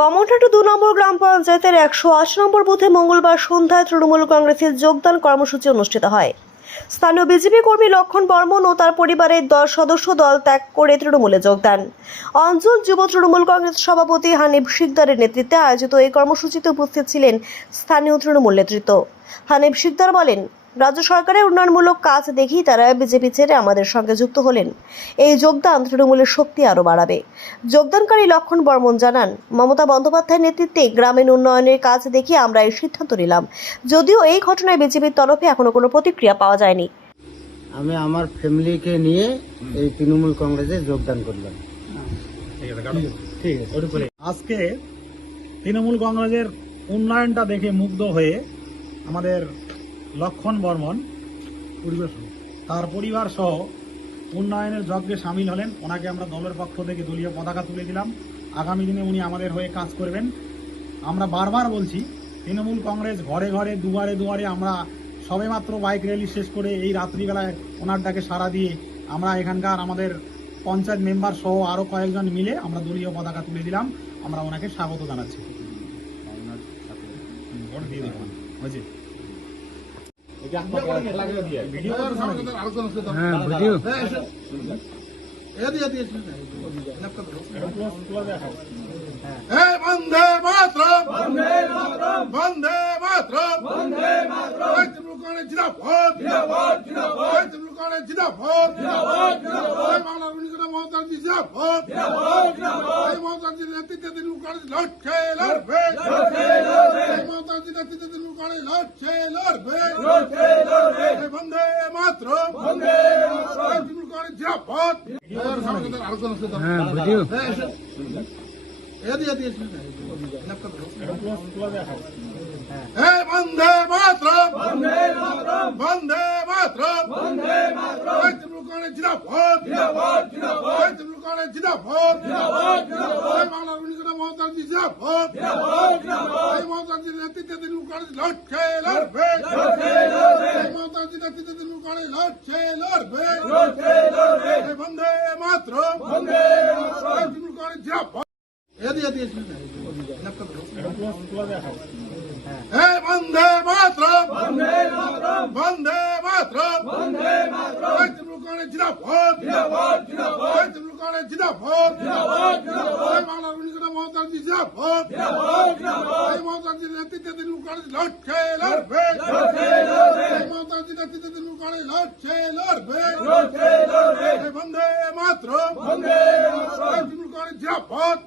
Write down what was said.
বামনহাটু দু নম্বর গ্রাম পঞ্চায়েতের একশো আশি নম্বর বুথে মঙ্গলবার সন্ধ্যায় তৃণমূল কংগ্রেসের যোগদান কর্মসূচি অনুষ্ঠিত হয়। স্থানীয় বিজেপি কর্মী লক্ষণ বর্মন ও তার পরিবারের দশ সদস্য দল ত্যাগ করে তৃণমূলে যোগদান। অঞ্চল যুব তৃণমূল কংগ্রেস সভাপতি হানিফ শিকদারের নেতৃত্বে আয়োজিত এই কর্মসূচিতে উপস্থিত ছিলেন স্থানীয় তৃণমূল নেতৃত্ব। হানিফ শিকদার বলেন রাজ্য সরকারের উন্নয়নমূলক কাজ দেখেই তারা বিজেপি ছেড়ে আমাদের সঙ্গে যুক্ত হলেন। এই যোগদান তৃণমূলের শক্তি আরও বাড়াবে। যোগদানকারী লক্ষণ বর্মন জানান মমতা বন্দ্যোপাধ্যায়ের নেতৃত্বে গ্রামীণ উন্নয়নের কাজ দেখে আমরা এই সিদ্ধান্ত নিলাম। যদিও এই ঘটনায় বিজেপির তরফে এখনও কোনো প্রতিক্রিয়া পাওয়া যায়নি। আমি আমার ফ্যামিলিকে নিয়ে এই তৃণমূল কংগ্রেসে যোগদান করলাম। আজকে তৃণমূল কংগ্রেসের উন্নয়নটা দেখে মুগ্ধ হয়ে আমাদের লক্ষণ বর্মন পরিবেশ তার পরিবার সহ উন্নয়নের যজ্ঞে সামিল হলেন। ওনাকে আমরা দলের পক্ষ থেকে দলীয় পতাকা তুলে দিলাম। আগামী দিনে উনি আমাদের হয়ে কাজ করবেন। আমরা বারবার বলছি তৃণমূল কংগ্রেস ঘরে ঘরে দুয়ারে দুয়ারে আমরা সবেমাত্র বাইক র্যালি শেষ করে এই রাত্রিবেলায় ওনার ডাকে সাড়া দিয়ে আমরা এখানকার আমাদের পঞ্চায়েত মেম্বার সহ আরও কয়েকজন মিলে আমরা দলীয় পতাকা তুলে দিলাম। আমরা ওনাকে স্বাগত জানাচ্ছি? ভিডিও করছ নাকি? হ্যাঁ ভিডিও বন্দে মাতরম বন্দে মাতরম বন্দে মাতরম বন্দে মাতরম তৃণমূলকরণে জিন্দাবাদ জিন্দাবাদ জিন্দাবাদ তৃণমূলকরণে জিন্দাবাদ জিন্দাবাদ জিন্দাবাদ এই বাংলার উনিশটা মমতাজি জিন্দাবাদ জিন্দাবাদ জিন্দাবাদ এই মমতাজির নেতৃত্বে তৃণমূলকরণে লড়ছে তৃণমূলকরণে লড়ছে লড়বে। লড়ছে লড়বে। এই বন্দে মাতরম। বন্দে মাতরম। এই তৃণমূলকরণে জিন্দাবাদ হ্যাঁ ভিডিও এদি এদি এটা close- close দেখাও। হে বন্দে মাতরম। বন্দে মাতরম। বন্দে মাতরম। বন্দে বন্দে মাতরম। এই তৃণমূলকরণে জিন্দাবাদ এদি এদি এটা close- close দেখাও। হে বন্দে মাতরম। বন্দে জিন্দাবাদ জিন্দাবাদ জিন্দাবাদ এই তৃণমূলকরণে জিন্দাবাদ জিন্দাবাদ জিন্দাবাদ এই বাংলার জিন্দাবাদ জিন্দাবাদ এই মমতাজির নেতৃত্বে লড়ছে লড়বে। লড়ছে লড়বে। এই মমতাজির নেতৃত্বে তৃণমূলকরণে লড়ছে লড়ছে লড়বে। বন্দে মাতরম। এই তৃণমূলকরণে জিন্দাবাদ